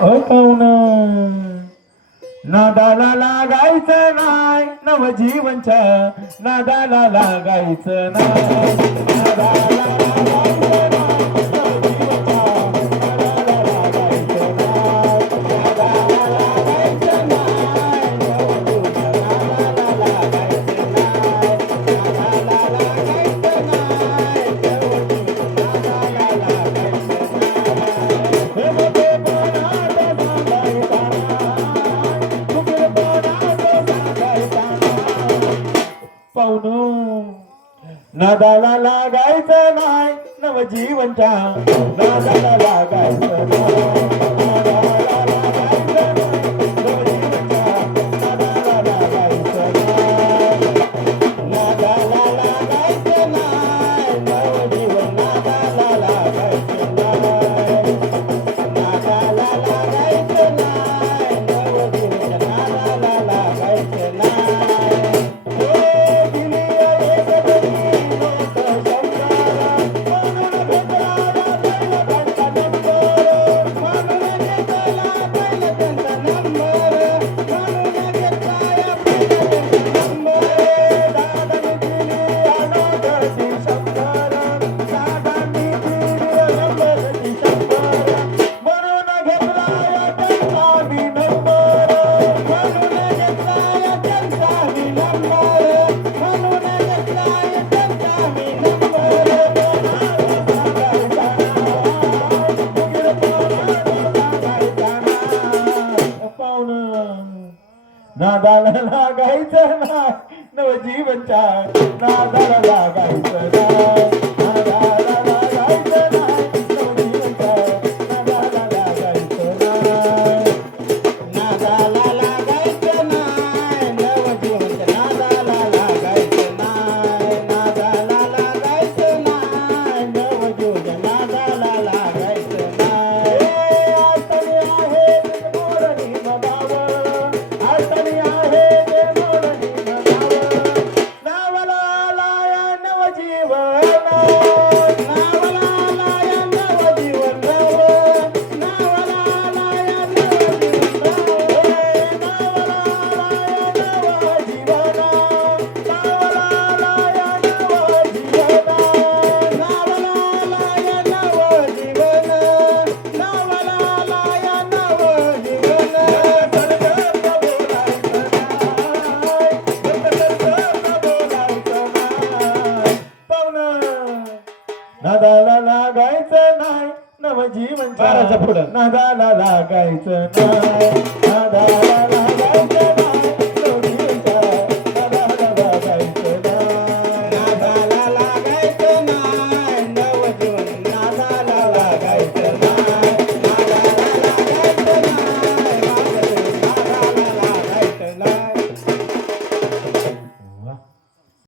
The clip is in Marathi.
पाहुण नादाला लागायचं नाय नवजीवनच्या नादाला लागायचं नाय नादाला लागायचं नाय नवजीवनच्या नादाला लागायचं नाय नादाला लागायचं नाय नवजीवनच्या नादाला लागायचं नाय नादाला लागायचं नाय नवजीवनच्या नादाला लागायचं नाय हे मोठे पाहुण नादाला लागायचं नाय नवजीवनच्या नादाला लागायचं नाय नादाला लागायचं नाय नवजीवनच्या नादाला लागायचं नाय नादाला लागायचं नाय नवजीवन नादाला लागायचं नाय नादाला लागायचं नाय नवजीवनच्या नादाला लागायचं नाय नादाला लागायचं नाय नवजीवनच्या नादाला लागायचं नाय नादाला लागायचं नाय नवजीवनच्या नादाला लागायचं नाय नादाला लागायचं नाय नवजीवनच्या नादाला लागायचं नाय नादाला लागायचं नाय नवजीवनच्या नादाला लागायचं नाय आतणी आहे मोरणी नगाव आतणी आहे मोरणी नगाव नावाला लाया नवजीवन नावाला लाया नवजीवन नावाला लाया नवजीवन नावाला लाया नवजीवन नावाला लाया नवजीवन नावाला लाया नवजीवन नावाला लाया नवजीवन नादाला लागायचं नाय नवजीवनच्या नादाला लागायचं नाय नादाला